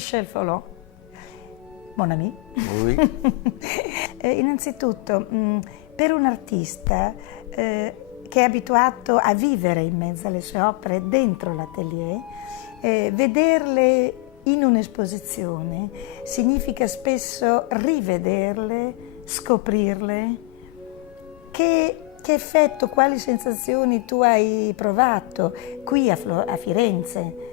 Michel Folon, mon ami. Oui. Innanzitutto, per un artista che è abituato a vivere in mezzo alle sue opere dentro l'atelier, vederle in un'esposizione significa spesso rivederle, scoprirle. Che effetto, quali sensazioni tu hai provato qui a Firenze,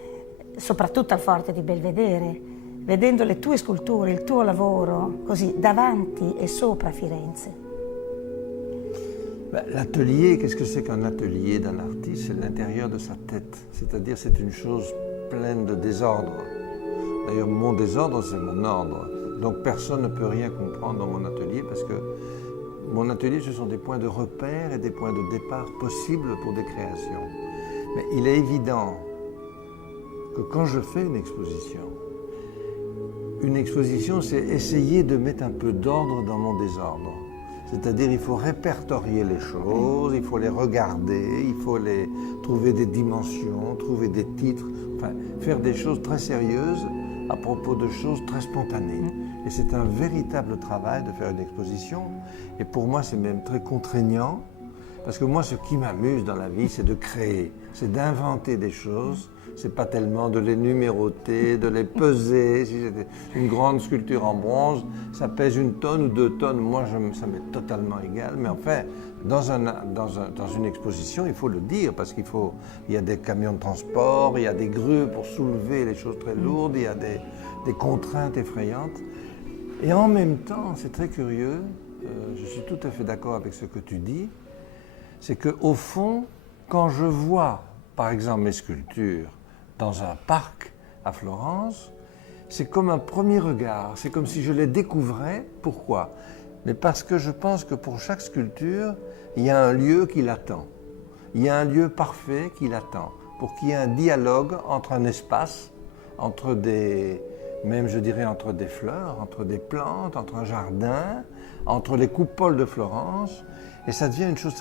soprattutto al Forte di Belvedere, vedendo le tue sculture, il tuo lavoro, così davanti e sopra Firenze? L'atelier, qu'est-ce que c'est qu'un atelier d'un artiste? C'est l'intérieur de sa tête, c'est-à-dire c'est une chose pleine de désordre. D'ailleurs, mon désordre, c'est mon ordre. Donc personne ne peut rien comprendre dans mon atelier parce que mon atelier, ce sont des points de repère et des points de départ possibles pour des créations. Mais il est évident que quand je fais une exposition, c'est essayer de mettre un peu d'ordre dans mon désordre. C'est-à-dire il faut répertorier les choses, il faut les regarder, il faut les trouver des dimensions, trouver des titres, enfin faire des choses très sérieuses à propos de choses très spontanées. Et c'est un véritable travail de faire une exposition. Et pour moi, c'est même très contraignant. Parce que moi, ce qui m'amuse dans la vie, c'est de créer, c'est d'inventer des choses. C'est pas tellement de les numéroter, de les peser. Si c'était une grande sculpture en bronze, ça pèse 1 tonne ou 2 tonnes. Moi, ça m'est totalement égal. Mais enfin, dans une exposition, il faut le dire, parce il y a des camions de transport, il y a des grues pour soulever les choses très lourdes, il y a des contraintes effrayantes. Et en même temps, c'est très curieux, je suis tout à fait d'accord avec ce que tu dis, c'est qu'au fond, quand je vois, par exemple, mes sculptures dans un parc à Florence, c'est comme un premier regard, c'est comme si je les découvrais. Pourquoi? Mais parce que je pense que pour chaque sculpture, il y a un lieu qui l'attend. Il y a un lieu parfait qui l'attend, pour qu'il y ait un dialogue entre un espace, entre même je dirais entre des fleurs, entre des plantes, entre un jardin, entre les coupoles de Florence, et ça devient une chose très